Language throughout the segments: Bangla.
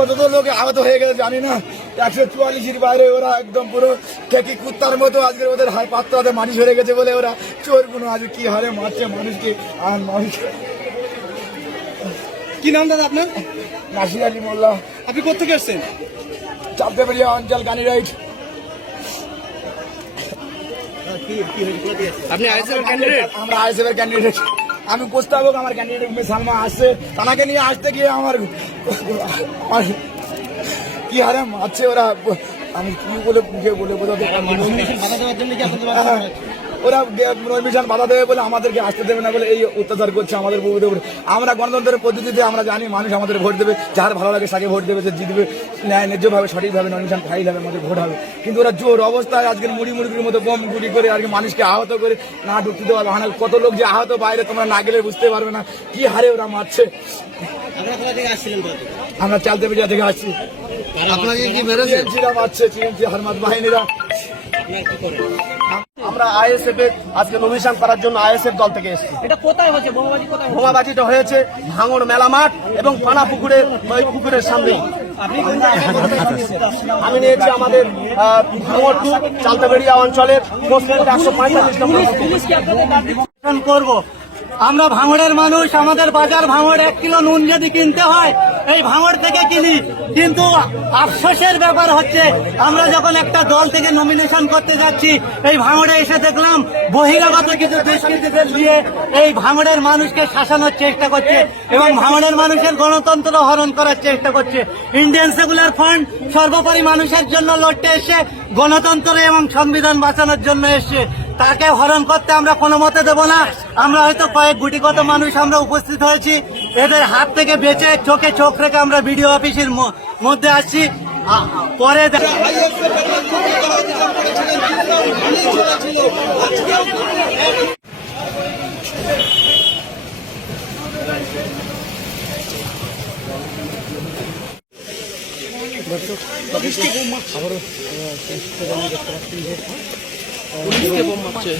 কত লোক আহত হয়ে গেছে জানি না। 144-এর বাইরে ওরা একদম পুরো ঠেকি কুত্তার মতো আজকে ওদের হাই পাত্তাতে মাটি ঝরে গেছে বলে ওরা চোরগুলো আজ কি হারে মারছে মানুষকে। আর মানুষকে কি নাম দাদা আপনার? নাসির আলী মোল্লা। আপনি কোথেকে এসেছেন? চাপতেবেড়িয়া অঞ্চল কানিরাইট। আপনি আইএসএফ ক্যান্ডিডেট? আমরা আইএসএফ এর ক্যান্ডিডেট। আমি প্রস্তাবক, আমার ক্যান্ডিডেট সালমা আসছে, তাকে নিয়ে আসতে গিয়ে আমার কি হারে মারছে ওরা। আমি কি বলে মুখে বলে বোঝাতে ওরা নৈমিশন বাধা দেবে বলে আমাদেরকে আসতে দেবে না বলে এই অত্যাচার করছে আমাদের উপরে। আমরা গণতন্ত্রের পদ্ধতিতে আমরা জানি মানুষ আমাদের ভোট দেবে, যার ভালো লাগে তাকে ভোট দেবে, যে জিতবে ন্যায় ন্যায্যভাবে সঠিকভাবে নৈমিশন ফাইল হবে, আমাদের ভোট হবে। কিন্তু ওরা জোর অবস্থায় আজকের মুড়ির মতো বোম গুলি করে আর কি মানুষকে আহত করে না ঢুকতে দেওয়া হয়। কত লোক যে আহত বাইরে তোমরা না গেলে বুঝতে পারবে না কি হারে ওরা মারছে। আমরা চালতেবেড়িয়া থেকে আসছি। আপনাকে কি মেরেছে? মারছে হারমাত বাহিনীরা। আমরা আইএসএফ এর আজকে নমিনেশন করার জন্য আইএসএফ দল থেকে এসেছি। এটা কোথায় হচ্ছে বোমাবাজি? কোথায় বোমাবাজিটা হয়েছে ভাঙড় মেলা মাঠ এবং পানা পুকুরের পুকুরের সামনে। আমি নিয়েছি আমাদের ভাঙড় টু চালতাবেড়িয়া অঞ্চলের পোস্ট 145 নম্বর করব। আমরা ভাঙড়ের মানুষ, আমাদের বাজার ভাঙড়। 1 কিলো নুন যদি কিনতে হয় এই ভাঙড় থেকে কিনি। কিন্তু আফসোসের ব্যাপার হচ্ছে আমরা যখন একটা দল থেকে নমিনেশন করতে যাচ্ছি এই ভাঙড়ে এসে দেখলাম বহিরাগত কিছু দুষ্কৃতীদের দিয়ে এই ভাঙড়ের মানুষকে শাসানোর চেষ্টা করছে এবং ভাঙড়ের মানুষের গণতন্ত্র হরণ করার চেষ্টা করছে। ইন্ডিয়ান সেকুলার ফ্রন্ট সর্বোপরি মানুষের জন্য লড়তে এসে, গণতন্ত্র এবং সংবিধান বাঁচানোর জন্য এসছে। তাকে হরণ করতে আমরা কোনো মতে দেব না। আমরা হয়তো কয়েক গুটিগত মানুষ আমরা উপস্থিত হয়েছি, এদের হাত থেকে বেঁচে চোখে চোখ রেখে আমরা বিডিও অফিসের মধ্যে আসছি। পরে পুলিশকে বোম মারছে।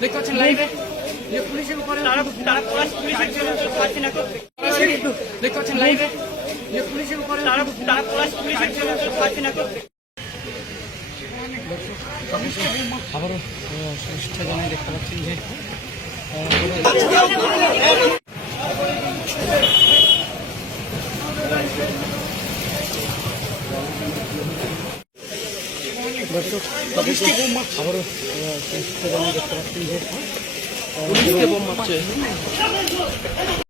দেখতে পাচ্ছেন লাইভে পুলিশের উপরে তারা পুলিশের ছিল পাচ্ছি না। দেখতে পাচ্ছেন লাইভে পুলিশের উপরে তারা পুলিশের ছিল পাচ্ছি না। আবারও চেষ্টা জানাই দেখতে পাচ্ছেন যে আবারও চেষ্টা জানাই দেখতে পাচ্ছেন যে পুলিশকে বোম মারছে।